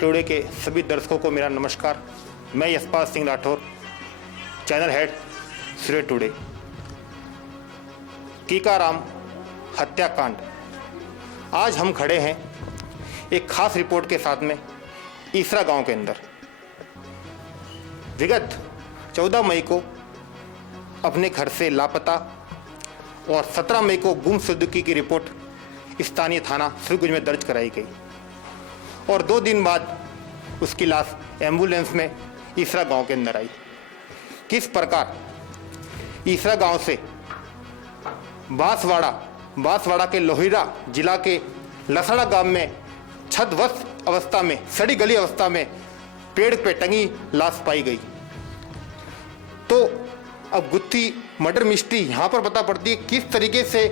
Today के सभी दर्शकों को मेरा नमस्कार। मैं यशपाल सिंह राठौर, चैनल हेड सूर्य टुडे। कीकाराम हत्याकांड, आज हम खड़े हैं एक खास रिपोर्ट के साथ में ईसरा गांव के अंदर। विगत 14 मई को अपने घर से लापता और 17 मई को गुमशुदगी की रिपोर्ट स्थानीय थाना श्रीगुंज में दर्ज कराई गई और 2 दिन बाद उसकी लाश एम्बुलेंस में ईसरा गांव के अंदर आई। किस प्रकार ईसरा गांव से बांसवाड़ा के लोहिरा जिला के लसड़ा गांव में छदवस्त अवस्था में, सड़ी गली अवस्था में पेड़ पे टंगी लाश पाई गई। तो अब गुत्थी मर्डर मिस्ट्री यहाँ पर पता पड़ती है किस तरीके से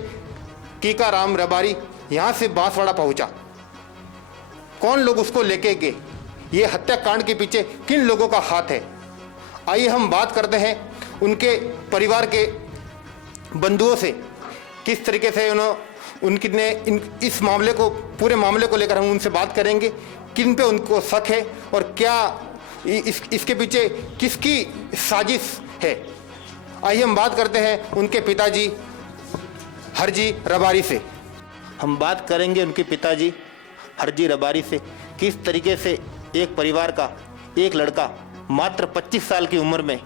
कीकाराम रबारी यहाँ से बांसवाड़ा पहुँचा, कौन लोग उसको लेके गए, ये हत्याकांड के पीछे किन लोगों का हाथ है। आइए हम बात करते हैं उनके परिवार के बंधुओं से, किस तरीके से उनने इस मामले को, पूरे मामले को लेकर हम उनसे बात करेंगे, किन पे उनको शक है और क्या इसके पीछे किसकी साजिश है। आइए हम बात करते हैं उनके पिताजी हरजी रबारी से। हम बात करेंगे उनके पिताजी हरजी रबारी से, किस तरीके से एक परिवार का एक लड़का मात्र 25 साल की उम्र में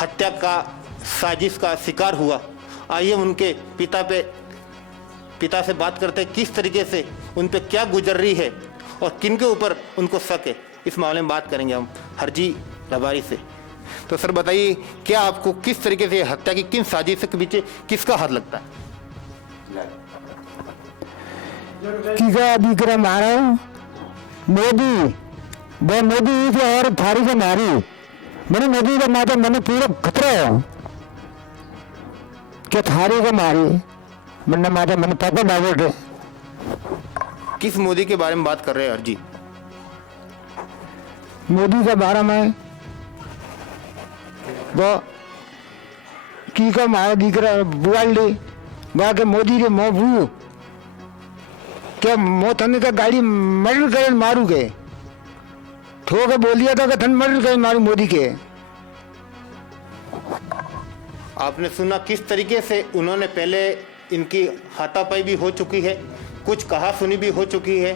हत्या का साजिश का शिकार हुआ। आइए उनके पिता से बात करते हैं, किस तरीके से उन पे क्या गुजर रही है और किन के ऊपर उनको शक है। इस मामले में बात करेंगे हम हरजी रबारी से। तो सर बताइए, क्या आपको किस तरीके से हत्या की किन साजिश के पीछे किसका हाथ लगता है? दिख रहा मारा मोदी से और थारी से मारी मैंने, मोदी का माता मैंने पूरा खतरा क्या थारी से मारी मैंने माता मैंने पापा डाले। किस मोदी के बारे में बात कर रहे हैं हरजी? मोदी के बारे में वो की का मारा दिख रहा बुआली वहाँ के मोदी के मोबू क्या मोथन का गाड़ी मर्डर करे मारू के ठोके बोलिया था कि थन मर्डर करे मारू मोदी के। आपने सुना किस तरीके से उन्होंने पहले इनकी हाथापाई भी हो चुकी है, कुछ कहा सुनी भी हो चुकी है।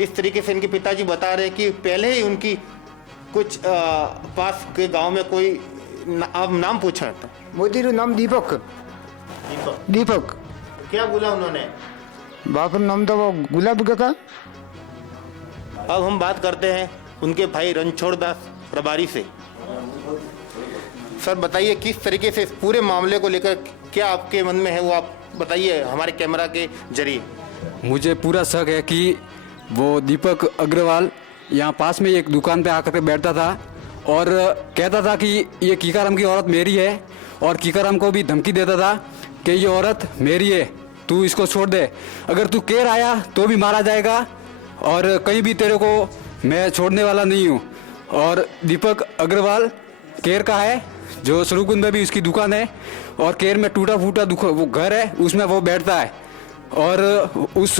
इस तरीके से इनके पिताजी बता रहे हैं कि पहले ही उनकी कुछ पास के गांव में कोई आप नाम पूछा था? मोदी का नाम दीपक। क्या बोला उन्होंने? बाप का नाम था वो गुलाब का। अब हम बात करते हैं उनके भाई रणछोड़ दास रबारी से। सर बताइए, किस तरीके से इस पूरे मामले को लेकर क्या आपके मन में है, वो आप बताइए हमारे कैमरा के जरिए। मुझे पूरा शक है कि वो दीपक अग्रवाल यहाँ पास में एक दुकान पे आकर के बैठता था और कहता था कि ये कीकाराम की औरत मेरी है और कीकाराम को भी धमकी देता था कि ये औरत मेरी है, तू इसको छोड़ दे, अगर तू केर आया तो भी मारा जाएगा और कहीं भी तेरे को मैं छोड़ने वाला नहीं हूँ। और दीपक अग्रवाल केर का है, जो सरूकुंद में भी उसकी दुकान है और केर में टूटा फूटा वो घर है, उसमें वो बैठता है। और उस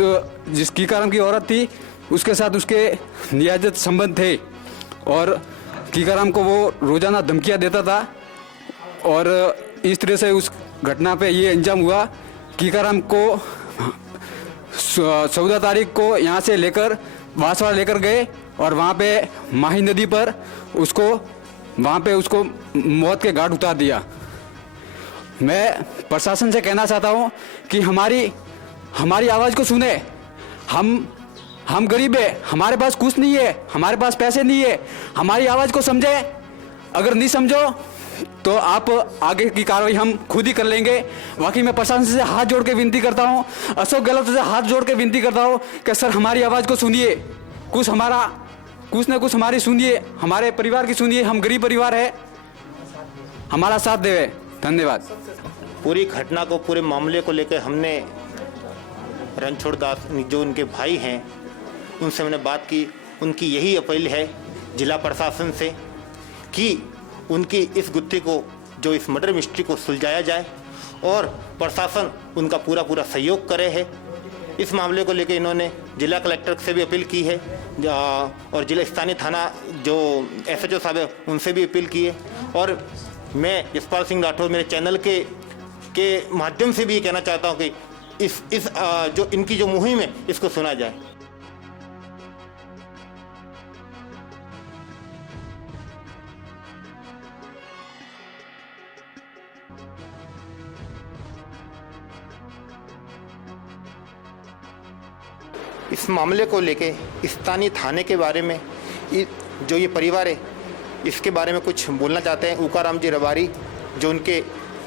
जिस कीकाराम की औरत थी उसके साथ उसके नियाजत संबंध थे और कीकाराम को वो रोजाना धमकियाँ देता था और इस तरह से उस घटना पे ये अंजाम हुआ। कीकाराम को 14 तारीख को यहाँ से लेकर बांसवाड़ा लेकर गए और वहाँ पे माही नदी पर उसको मौत के घाट उतार दिया। मैं प्रशासन से कहना चाहता हूँ कि हमारी आवाज़ को सुने। हम गरीब है, हमारे पास कुछ नहीं है, हमारे पास पैसे नहीं है, हमारी आवाज़ को समझे। अगर नहीं समझो तो आप आगे की कार्रवाई हम खुद ही कर लेंगे। बाकी मैं प्रशासन से हाथ जोड़ के विनती करता हूँ, अशोक गहलोत से हाथ जोड़ के विनती करता हूँ कि सर हमारी आवाज़ को सुनिए, कुछ न कुछ हमारी सुनिए, हमारे परिवार की सुनिए। हम गरीब परिवार है, हमारा साथ देवे। धन्यवाद। पूरी घटना को, पूरे मामले को लेकर हमने रणछोड़ दास जो उनके भाई हैं उनसे मैंने बात की। उनकी यही अपील है जिला प्रशासन से कि उनकी इस गुत्थी को, जो इस मर्डर मिस्ट्री को सुलझाया जाए और प्रशासन उनका पूरा सहयोग करे है। इस मामले को लेकर इन्होंने जिला कलेक्टर से भी अपील की है और जिला स्थानीय थाना जो SHO साहब है उनसे भी अपील की है। और मैं यशपाल सिंह राठौर मेरे चैनल के माध्यम से भी ये कहना चाहता हूँ कि इस जो इनकी जो मुहिम है इसको सुना जाए। इस मामले को लेके स्थानीय थाने के बारे में जो ये परिवार है इसके बारे में कुछ बोलना चाहते हैं उकाराम जी रबारी जो उनके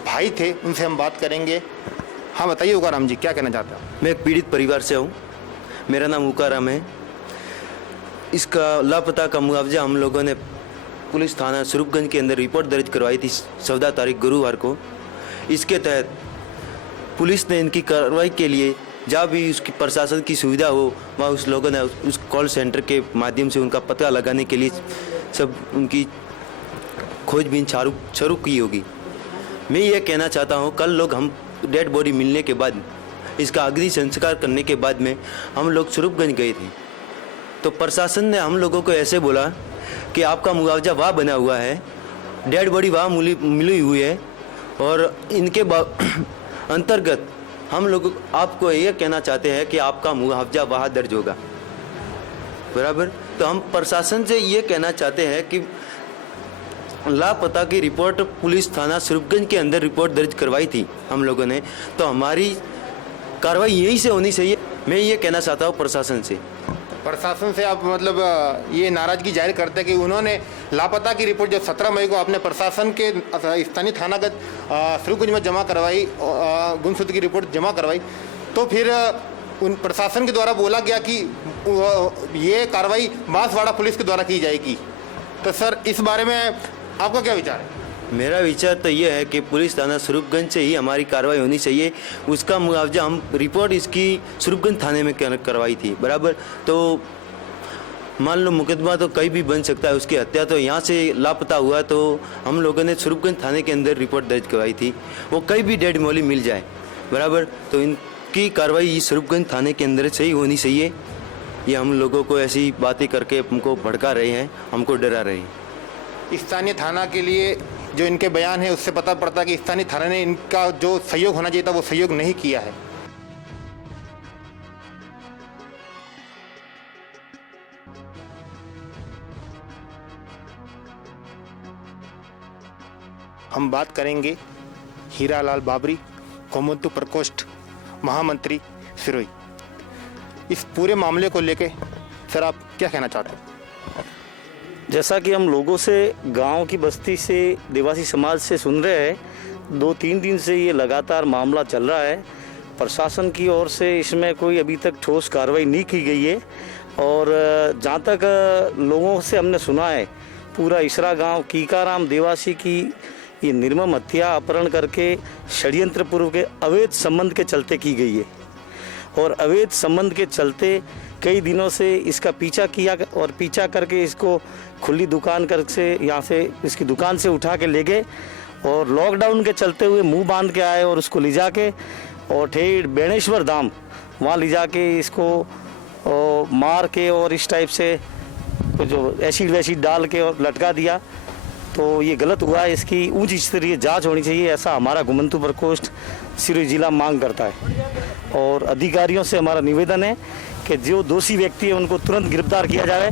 भाई थे, उनसे हम बात करेंगे। हाँ बताइए उकाराम जी, क्या कहना चाहते हैं? मैं एक पीड़ित परिवार से हूँ। मेरा नाम उकाराम है। इसका लापता का मुआवजा हम लोगों ने पुलिस थाना स्वरूपगंज के अंदर रिपोर्ट दर्ज करवाई थी 14 तारीख गुरुवार को। इसके तहत पुलिस ने इनकी कार्रवाई के लिए जहाँ भी उसकी प्रशासन की सुविधा हो वहाँ उस लोगों ने उस कॉल सेंटर के माध्यम से उनका पता लगाने के लिए सब उनकी खोजबीन शुरू की होगी। मैं ये कहना चाहता हूँ कल लोग हम डेड बॉडी मिलने के बाद इसका अग्नि संस्कार करने के बाद में हम लोग स्वरूपगंज गए थे तो प्रशासन ने हम लोगों को ऐसे बोला कि आपका मुआवजा वहाँ बना हुआ है, डेड बॉडी वहाँ मिली हुई है और इनके अंतर्गत हम लोग आपको ये कहना चाहते हैं कि आपका मुआवजा वहाँ दर्ज होगा। बराबर। तो हम प्रशासन से ये कहना चाहते हैं कि लापता की रिपोर्ट पुलिस थाना स्वरूपगंज के अंदर रिपोर्ट दर्ज करवाई थी हम लोगों ने, तो हमारी कार्रवाई यहीं से होनी चाहिए। मैं ये कहना चाहता हूँ प्रशासन से। प्रशासन से आप मतलब ये नाराजगी जाहिर करते हैं कि उन्होंने लापता की रिपोर्ट जो 17 मई को आपने प्रशासन के स्थानीय थानागत स्वरूपगंज में जमा करवाई, गुमशुदगी की रिपोर्ट जमा करवाई, तो फिर उन प्रशासन के द्वारा बोला गया कि ये कार्रवाई बांसवाड़ा पुलिस के द्वारा की जाएगी। तो सर इस बारे में आपका क्या विचार है? मेरा विचार तो ये है कि पुलिस थाना स्वरूपगंज से ही हमारी कार्रवाई होनी चाहिए। उसका मुआवजा हम रिपोर्ट इसकी स्वरूपगंज थाने में करवाई थी। बराबर। तो मान लो मुकदमा तो कहीं भी बन सकता है, उसकी हत्या तो यहाँ से लापता हुआ तो हम लोगों ने स्वरूपगंज थाने के अंदर रिपोर्ट दर्ज करवाई थी, वो कहीं भी डेड बॉडी मिल जाए। बराबर। तो इनकी कार्रवाई स्वरूपगंज थाने के अंदर से ही होनी चाहिए। ये हम लोगों को ऐसी बातें करके हमको भड़का रहे हैं, हमको डरा रहे हैं। स्थानीय थाना के लिए जो इनके बयान है उससे पता पड़ता है कि स्थानीय थाना ने इनका जो सहयोग होना चाहिए था वो सहयोग नहीं किया है। हम बात करेंगे हीरालाल बाबरी, कौमुदी प्रकोष्ठ महामंत्री सिरोही। इस पूरे मामले को लेके सर आप क्या कहना चाहते हैं? जैसा कि हम लोगों से, गांव की बस्ती से, देवासी समाज से सुन रहे हैं, 2-3 दिन से ये लगातार मामला चल रहा है। प्रशासन की ओर से इसमें कोई अभी तक ठोस कार्रवाई नहीं की गई है और जहाँ तक लोगों से हमने सुना है, पूरा इसरा गांव कीकाराम देवासी की ये निर्मम हत्या अपहरण करके षड्यंत्र पूर्व के अवैध संबंध के चलते की गई है और अवैध संबंध के चलते कई दिनों से इसका पीछा किया और पीछा करके इसको खुली दुकान कर से यहाँ से इसकी दुकान से उठा के ले गए और लॉकडाउन के चलते हुए मुंह बांध के आए और उसको ले जाके और ठेठ बेणेश्वर धाम वहाँ ले जाके इसको मार के और इस टाइप से जो एसिड वैसिड डाल के और लटका दिया। तो ये गलत हुआ है, इसकी उच्च स्तरीय जांच होनी चाहिए, ऐसा हमारा कौमुदी प्रकोष्ठ सिरोही जिला मांग करता है। और अधिकारियों से हमारा निवेदन है कि जो दोषी व्यक्ति है उनको तुरंत गिरफ्तार किया जाए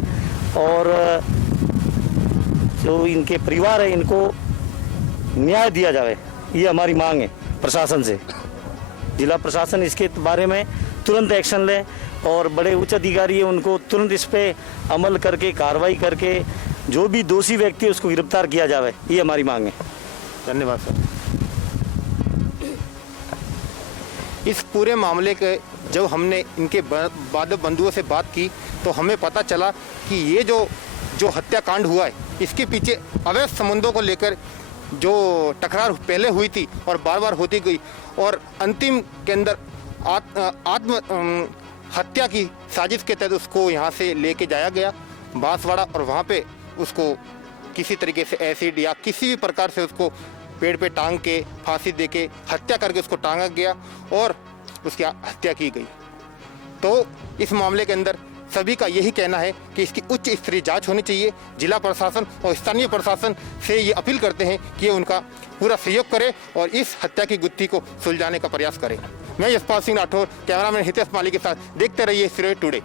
और जो इनके परिवार है इनको न्याय दिया जाए, ये हमारी मांग है प्रशासन से। जिला प्रशासन इसके बारे में तुरंत एक्शन ले और बड़े उच्च अधिकारी है उनको तुरंत इस पे अमल करके कार्रवाई करके जो भी दोषी व्यक्ति है उसको गिरफ्तार किया जाए, ये हमारी मांग है। धन्यवाद सर। इस पूरे मामले के जब हमने इनके बाद बंधुओं से बात की तो हमें पता चला कि ये जो हत्याकांड हुआ है इसके पीछे अवैध संबंधों को लेकर जो टकरार पहले हुई थी और बार बार होती गई और अंतिम के अंदर आत्म हत्या की साजिश के तहत उसको यहाँ से लेके जाया गया बांसवाड़ा और वहाँ पे उसको किसी तरीके से एसिड या किसी भी प्रकार से उसको पेड़ पे टांग के फांसी दे के हत्या करके उसको टांगा गया और उसकी हत्या की गई। तो इस मामले के अंदर सभी का यही कहना है कि इसकी उच्च स्तरीय जांच होनी चाहिए। जिला प्रशासन और स्थानीय प्रशासन से ये अपील करते हैं कि ये उनका पूरा सहयोग करे और इस हत्या की गुत्थी को सुलझाने का प्रयास करें। मैं यशपाल सिंह राठौर, कैमरामैन हितेश माली के साथ देखते रहिए सिरोही टुडे।